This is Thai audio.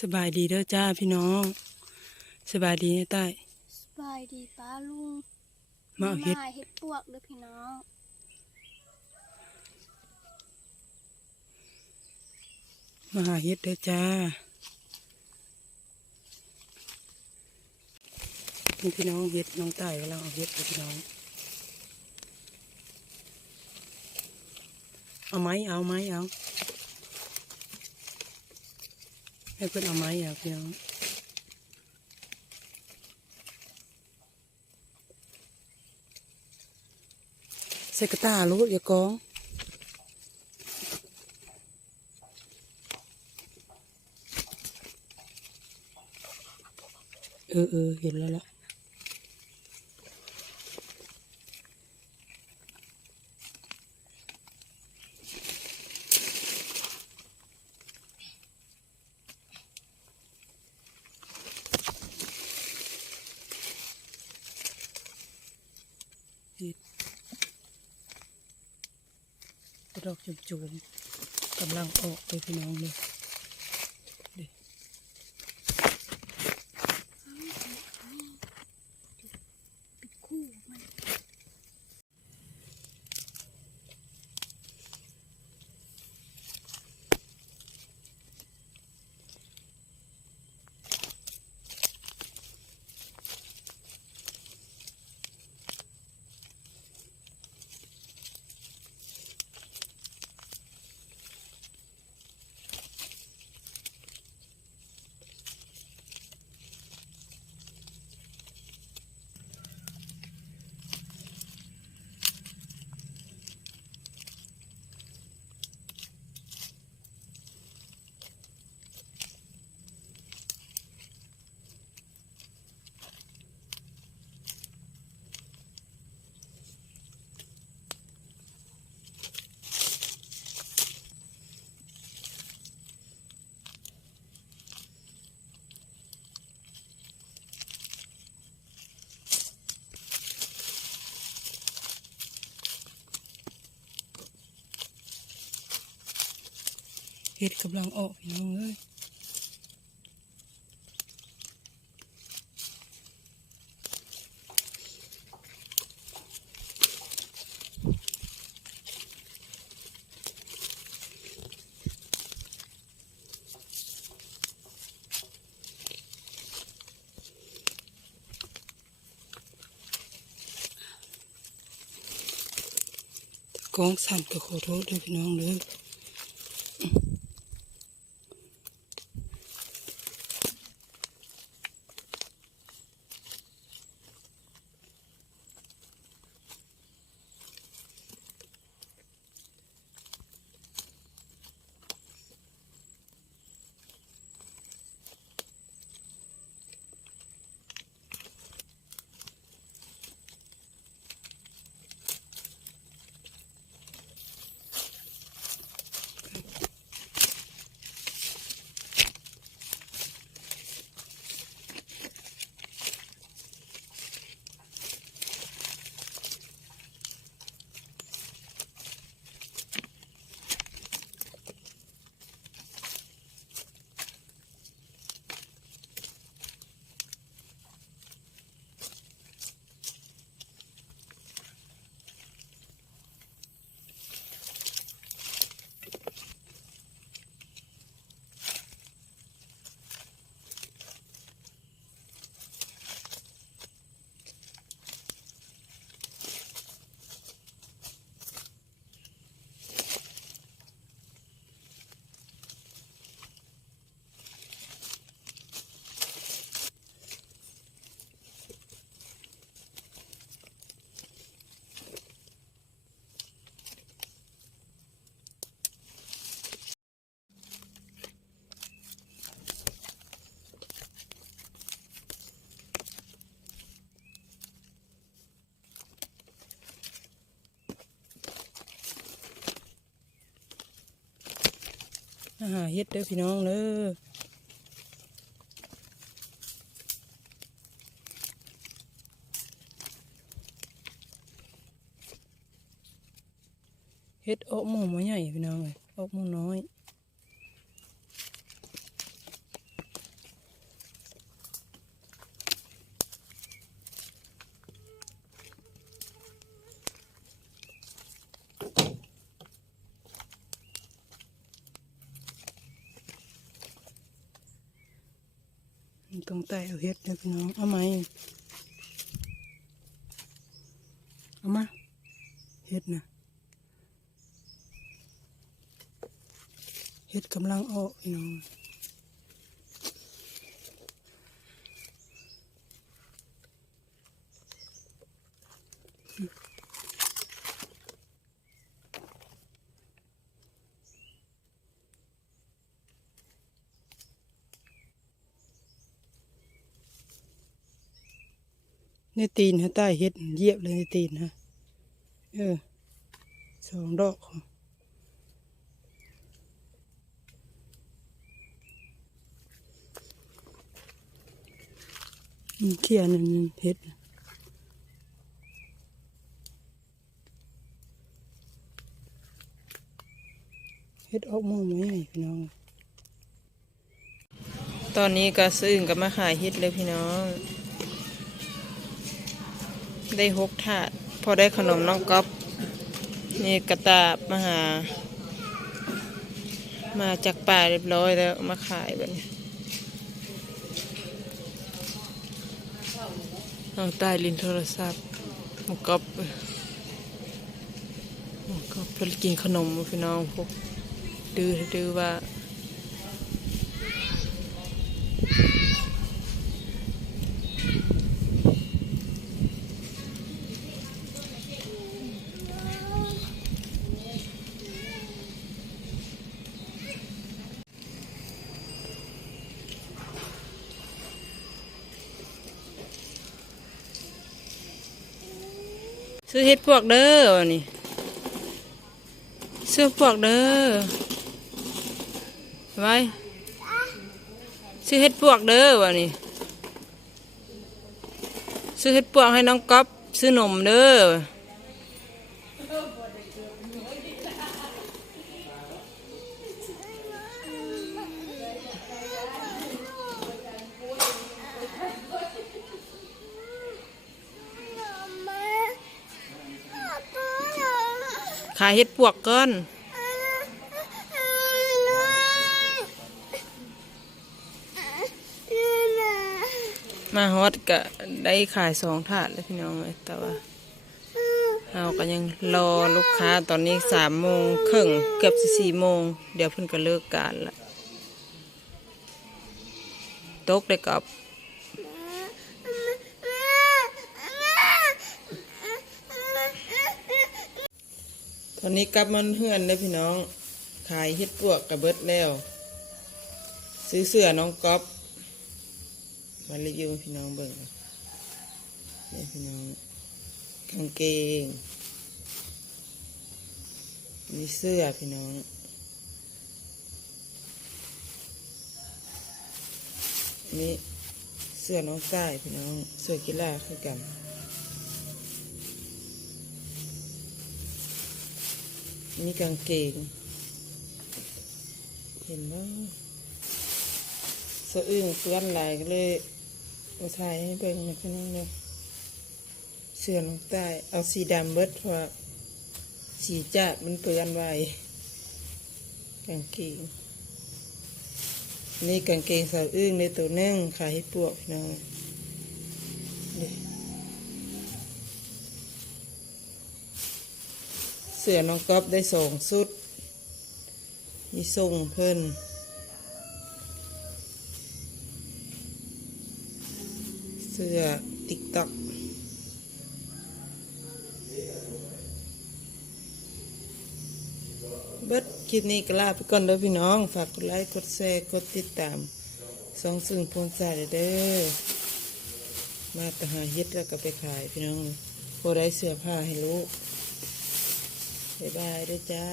สบายดีเด้อจ้าพี่น้องสบายดีนะใต้สบายดีป้าลุงมาเอาเห็ดเห็ดปวกเด้อพี่น้องมาหาเห็ดเด้อจ้านี่พี่น้องเห็ดน้องใต้กำลังเอาเห็ดเด้อพี่น้องเอาไม้เอาให้เพื่อนเอาไม้เอาพี่น้องใส่กระตาลูกอย่ากองเห็นแล้วล่ะดอกจุ่มๆกำลังออกไปพี่น้องเลยปิดคู่มันเห็ดกำลังออกพี่น้องเลยกองสั่นก็ขอโทษด้วยพี่น้องเลยหาเห็ดเด้อพี่น้องเลยเห็ดออกหมูมาใหญ่พี่น้องเลยออกหมูน้อย ต้องไต่เอาเฮ็ดนะพี่น้องเอาไหมเอามาเฮ็ดนะเฮ็ดกำลังออกพี่น้องในตีนฮะใต้เฮ็ดเหยียบเลยในตีนฮะ2 ดอกเขี่ยนั่นเฮ็ดออกมือไหมพี่น้องตอนนี้ก็ซื้อกับมาขายเฮ็ดเลยพี่น้องได้6 ถาดพอได้ขนมน้องก๊อฟนี่กระตาบมาจากป่าเรียบร้อยแล้วมาขายแบบนี้น้องใต้ลินโทรศัพท์น้องก๊อฟเพิ่นกินขนมพี่น้องพวกดื้อว่าซื้อเฮ็ดพวกเด้อนี่ซื้อพวกเด้อไว้ซื้อเฮ็ดพวกเด้อวะนี่ซื้อเฮ็ดพวกให้น้องก๊อฟซื้อนมเด้อขายเฮ็ดพวกก่อนมาฮอดก็ได้ขาย2 ถาดแล้วพี่น้องเลยแต่ว่าเราก็ยังรอลูกค้าตอนนี้3 โมงครึ่งเกือบ4 โมงเดี๋ยวเพิ่นก็เลิกการละตกได้กับตอนนี้กลับมันเฮือนเลยพี่น้องขายเฮ็ดพวกกับเบิดแล้วซื้อเสื้อน้องก๊อฟมารีวิวพี่น้องเบิ่งนี่พี่น้องกางเกงนี่เสื้อพี่น้องนี่เสื้อน้องใต้พี่น้องเสื้อกีฬาคือกันนี่กางเกงเห็นไหมสะอึ้งเปื้อนลายก็เลยมาถ่ายให้เบิ่งนะพี่น้องเนาะเสื้อน้องใต้เอาสีดำเบิดเพราะสีจัดมันเปื้อนไวกางเกงนี่กางเกงสะอึ้งในตัวนึ่งขายให้ปวกพี่น้องเสื้อน้องก๊อฟได้2 ชุดมีส่งเพิ่นเสื้อติ๊กต็อกเบิดคลิปนี้ก็ลาไปก่อนเด้อพี่น้องฝากกดไลค์กดแชร์กดติดตาม2 ซึ่งพวงสายเด้อมาแต่หาเฮ็ดแล้วก็ไปขายพี่น้องพอได้เสื้อผ้าให้ลูกบ๊ายบายด้วยจ้า